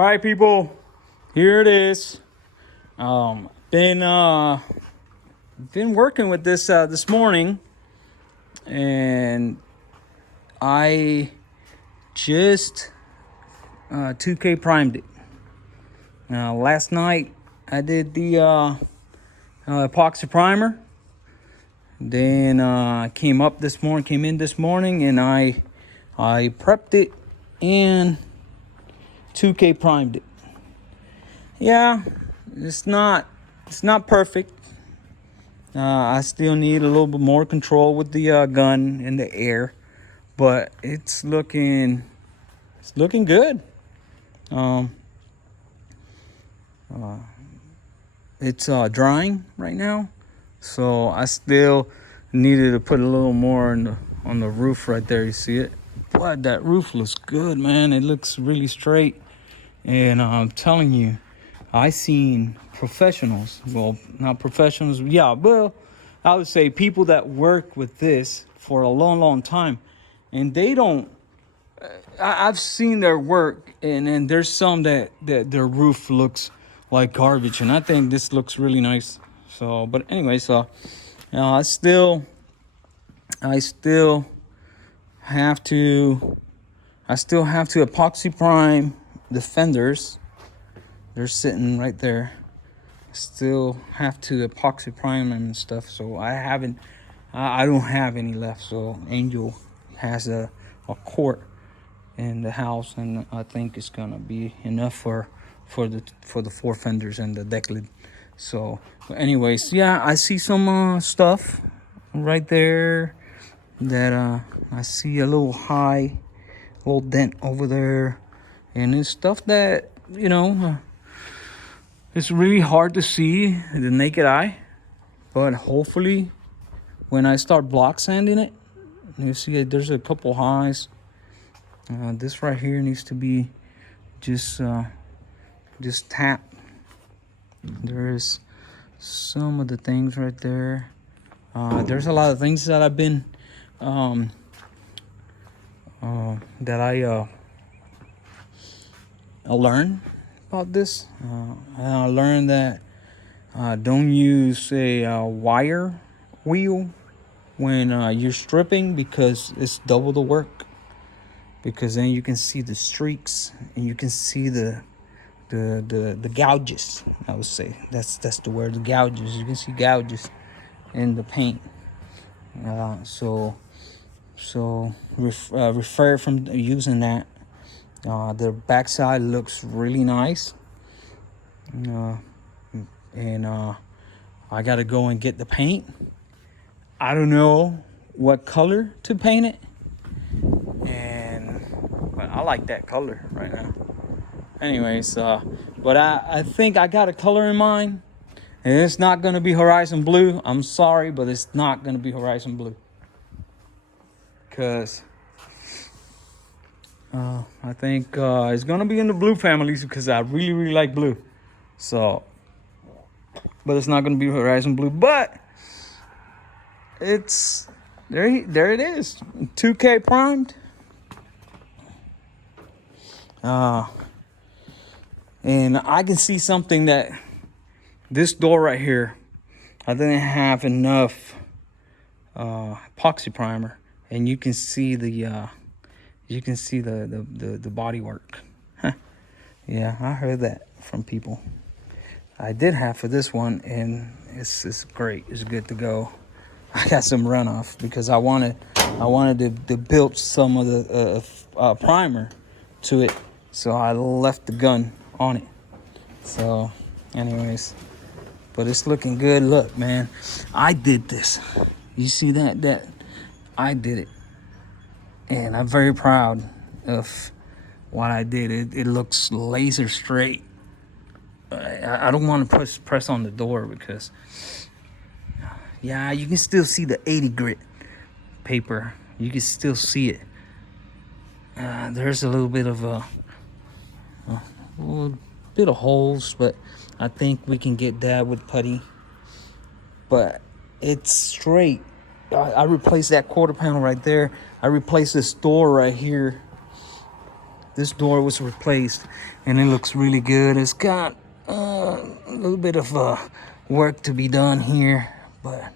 All right, people, here it is. Been working with this this morning, and I just 2K primed it. Last night I did the epoxy primer. Then came in this morning, and I prepped it and 2K primed it. Yeah, it's not perfect. I still need a little bit more control with the gun in the air, but it's looking good. It's drying right now, so I still needed to put a little more on the roof right there. You see it? But that roof looks good, man. It looks really straight, and I'm telling you, I seen professionals. Well, not professionals. Yeah, well, I would say people that work with this for a long time, and they don't. I've seen their work, and there's some that their roof looks like garbage, and I think this looks really nice. So, but anyway, so I still have to epoxy prime the fenders. They're sitting right there. Still have to epoxy prime them and stuff. So I don't have any left. So Angel has a quart in the house, and I think it's gonna be enough for the four fenders and the deck lid. So, but anyways, yeah, I see some stuff right there that I see a little dent over there, and it's stuff that it's really hard to see the naked eye, but hopefully when I start block sanding it, you see there's a couple highs. This right here needs to be just tapped. There is some of the things right there. There's a lot of things that I've been that I learned about this. I learned that don't use a wire wheel when you're stripping, because it's double the work. Because then you can see the streaks, and you can see the gouges. I would say that's the word, the gouges. You can see gouges in the paint. So refer from using that. The backside looks really nice. And I gotta go and get the paint. I don't know what color to paint it, but I like that color right now. Anyways, but I think I got a color in mind, and it's not gonna be horizon blue. I'm sorry, but it's not gonna be horizon blue, because I think it's gonna be in the blue families, because I really like blue. So, but it's not gonna be horizon blue. But it's there. It is, 2K primed. And I can see something, that this door right here, I didn't have enough epoxy primer, and you can see the bodywork. Yeah, I heard that from people. I did have for this one, and it's great. It's good to go. I got some runoff because I wanted to build some of the primer to it, so I left the gun on it. So anyways, but it's looking good. Look, man, I did this. You see that I did it, and I'm very proud of what I did. It looks laser straight. I don't want to press on the door, because yeah, you can still see the 80 grit paper. You can still see it. There's a little bit of holes, but I think we can get that with putty. But it's straight. I replaced that quarter panel right there. I replaced this door right here. This door was replaced, and it looks really good. It's got a little bit of work to be done here, but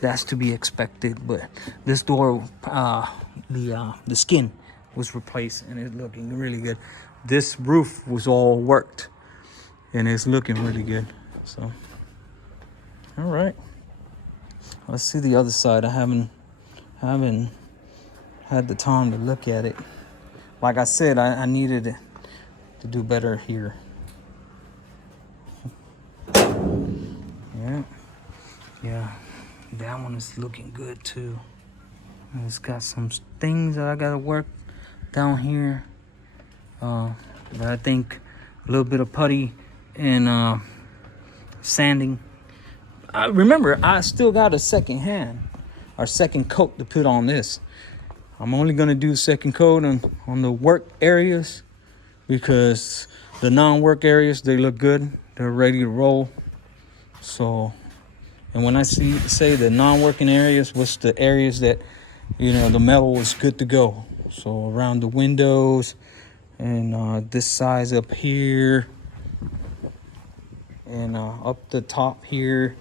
that's to be expected. But this door, the skin was replaced, and it's looking really good. This roof was all worked, and it's looking really good. So, all right, let's see the other side. I haven't had the time to look at it. Like I said, I needed to do better here. Yeah, that one is looking good too. And it's got some things that I gotta work down here. But I think a little bit of putty and sanding. Remember, I still got a second coat to put on this. I'm only gonna do second coat on the work areas, because the non-work areas, they look good. They're ready to roll. So, and when I say the non-working areas, what's the areas that, you know, the metal is good to go. So around the windows and this size up here and up the top here.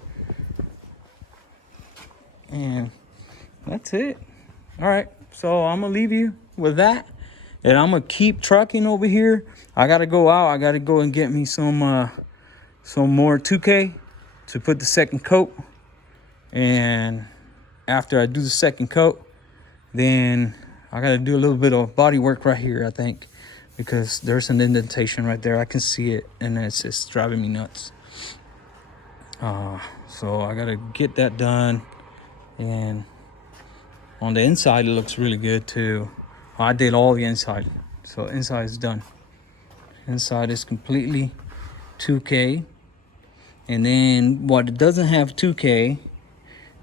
And that's it. All right. So I'm gonna leave you with that, and I'm gonna keep trucking over here. I gotta go out. I gotta go and get me some more 2K to put the second coat. And after I do the second coat, then I gotta do a little bit of body work right here, I think, because there's an indentation right there. I can see it, and it's just driving me nuts. So I gotta get that done. And on the inside, it looks really good too. I did all the inside, so inside is done. Inside is completely 2K, and then what it doesn't have 2K,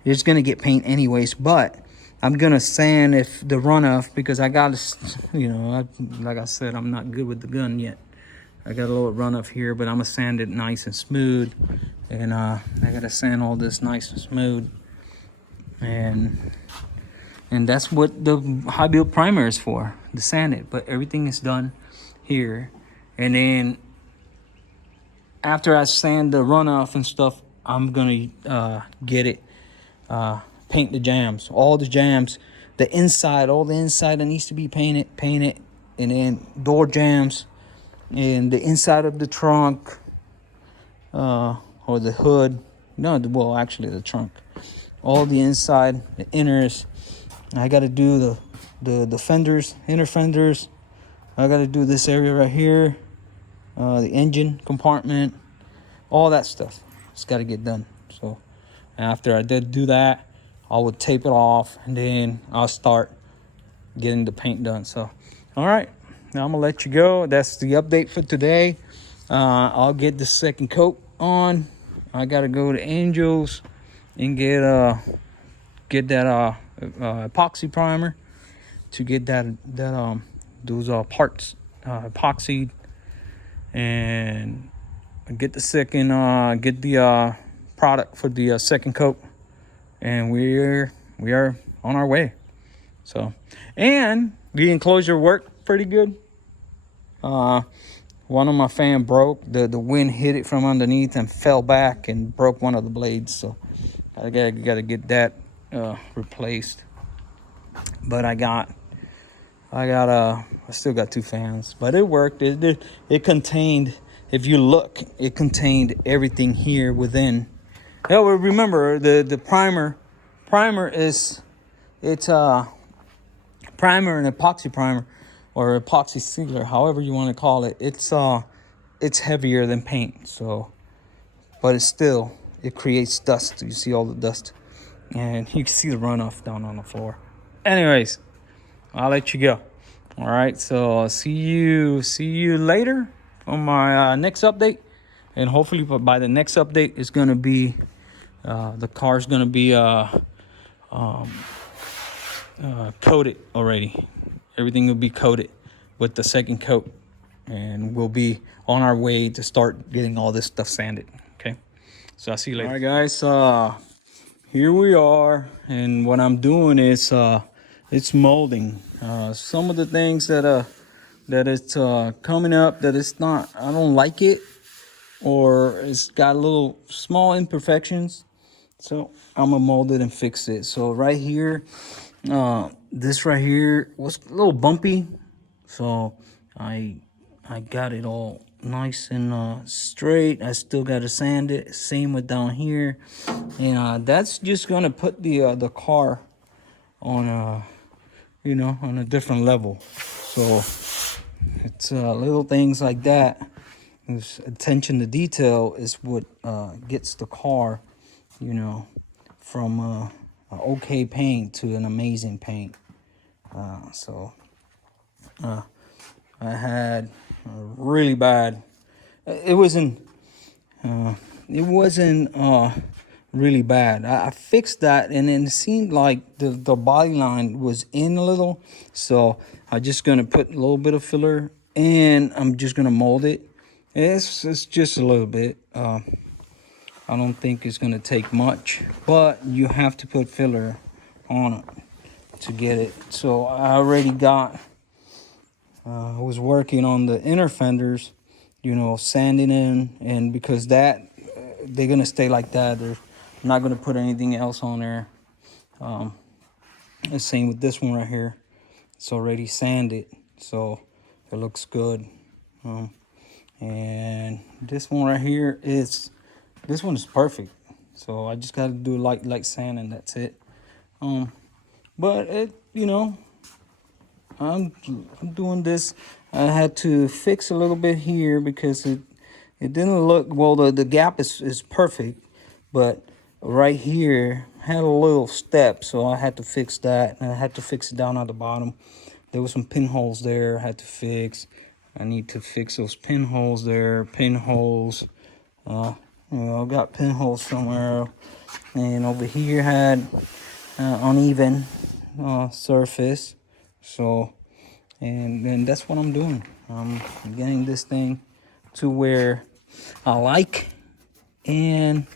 it's gonna get paint anyways. But I'm gonna sand if the runoff, because I got, you know, like I said, I'm not good with the gun yet. I got a little runoff here, but I'm gonna sand it nice and smooth, and I gotta sand all this nice and smooth. And that's what the high build primer is for, to sand it. But everything is done here. And then after I sand the runoff and stuff, I'm gonna get it, paint the jams, all the jams, the inside, all the inside that needs to be painted, and then door jams, and the inside of the trunk, or the hood. No, well, actually the trunk. All the inside, the inners. I got to do the fenders, inner fenders. I got to do this area right here, the engine compartment, all that stuff. It's got to get done. So after I did do that, I would tape it off, and then I'll start getting the paint done. So, all right, now I'm gonna let you go. That's the update for today. I'll get the second coat on. I got to go to Angels and get that epoxy primer to get those parts epoxied, and get the second product for the second coat, and we are on our way. So, and the enclosure worked pretty good. One of my fan broke. The wind hit it from underneath and fell back and broke one of the blades. So I gotta get that replaced. But I still got 2 fans, but it worked. It contained, if you look, it contained everything here within. Yeah, well, remember the primer is, it's primer and epoxy primer, or epoxy sealer, however you want to call it. It's heavier than paint, so, but it creates dust. You see all the dust, and you can see the runoff down on the floor. Anyways, I'll let you go. All right, so I'll see you later on my next update, and hopefully by the next update it's gonna be the car's gonna be coated already. Everything will be coated with the second coat, and we'll be on our way to start getting all this stuff sanded. Okay, so I'll see you later. All right, guys, here we are, and what I'm doing is it's molding. Some of the things that that it's coming up, that it's not, I don't like it, or it's got little small imperfections. So I'm gonna mold it and fix it. So right here, this right here was a little bumpy, so I got it all nice and straight. I still gotta sand it. Same with down here, and that's just gonna put the car on on a different level. So it's little things like that. This attention to detail is what gets the car, from a okay paint to an amazing paint. So I had a really bad. It wasn't. It wasn't really bad. I fixed that, and then it seemed like the body line was in a little. So I'm just gonna put a little bit of filler, and I'm just gonna mold it. It's just a little bit. I don't think it's gonna take much, but you have to put filler on it to get it. So I already got. I was working on the inner fenders, sanding in, and because they're gonna stay like that. They're not gonna put anything else on there. The same with this one right here. It's already sanded, so it looks good. And this one right here this one is perfect. So I just gotta do light sand, and that's it. But I'm doing this. I had to fix a little bit here because it didn't look well. The gap is perfect, but right here had a little step, so I had to fix that, and I had to fix it down at the bottom. There was some pinholes there I had to fix. I need to fix those pinholes there. Pinholes. I got pinholes somewhere, and over here had uneven surface. So, and then that's what I'm doing. I'm getting this thing to where I like, and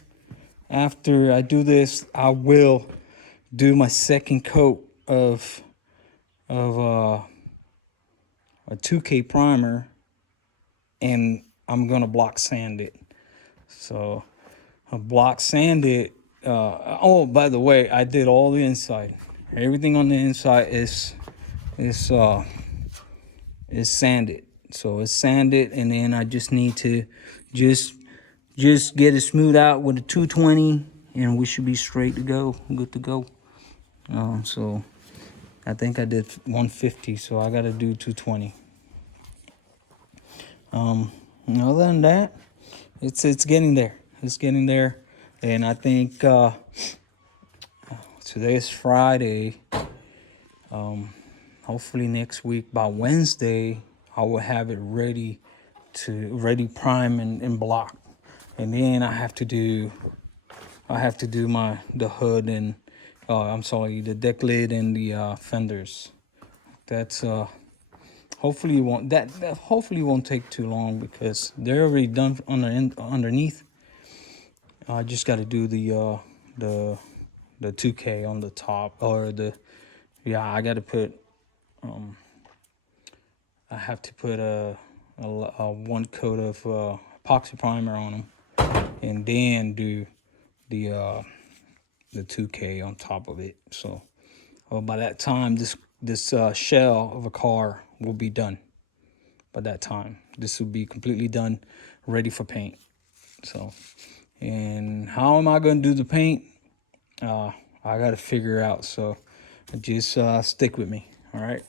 after I do this, I will do my second coat of a 2K primer, and I'm gonna block sand it. So I block sand it. Oh, by the way, I did all the inside. Everything on the inside is sanded. So it's sanded, and then I just need to just get it smooth out with a 220, and we should be straight to go, good to go. So I think I did 150, so I got to do 220. Other than that, it's getting there. It's getting there, and I think today is Friday. Hopefully next week by Wednesday, I will have it ready prime and block, and then I have to do the hood and the deck lid and the fenders. That's hopefully won't take too long because they're already done underneath. I just got to do the 2K on the top, or I got to put I have to put a one coat of epoxy primer on them, and then do the 2K on top of it. So by that time, this shell of a car will be done. By that time, this will be completely done, ready for paint. So, and how am I going to do the paint? I got to figure out. So just stick with me. All right.